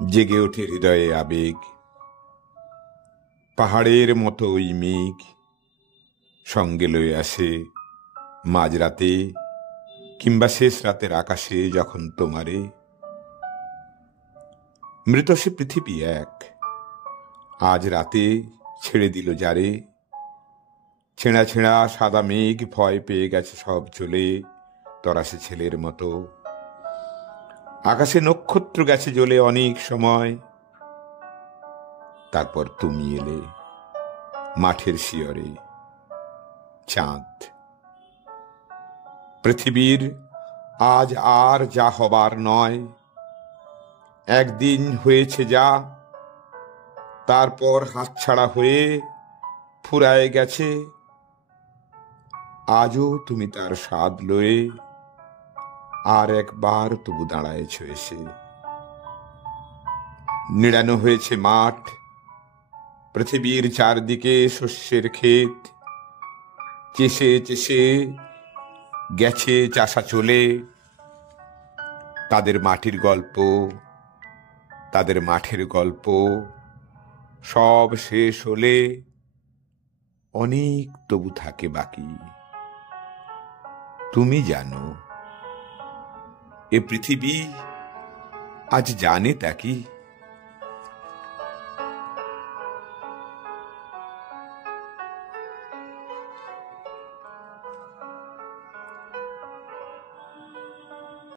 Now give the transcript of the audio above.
জেগে ওঠে হৃদয়ে আবেগ, পাহাড়ের মতো ওই মেঘ সঙ্গে লয়ে আসে মাঝরাতে কিংবা শেষ রাতের আকাশে। যখন তোমারে মৃত সে পৃথিবী এক আজ রাতে ছেড়ে দিল যারে, ছেঁড়া ছেঁড়া সাদা মেঘ ভয় পেয়ে গেছে সব চলে তরাসে ছেলের মতো। আকাশে নক্ষত্র গেছে জ্বলে অনেক সময়, তারপর তুমি এলে মাঠের শিয়রে চাঁদ। পৃথিবীর আজ আর যা হবার নয়, একদিন হয়েছে যা, তারপর হাতছাড়া হয়ে ফুরায় গেছে। আজও তুমি তার স্বাদ লয়ে আর একবার তবু দাঁড়ায়েছ এসে। নিড়ানো হয়েছে মাঠ, পৃথিবীর চারদিকে শস্যের ক্ষেত, চেষে চেষে গেছে চাষা চলে। তাদের মাটির গল্প, তাদের মাঠের গল্প সব শেষ হলে অনেক তবু থাকে বাকি। তুমি জানো এ পৃথিবী আজ জানে তা কি?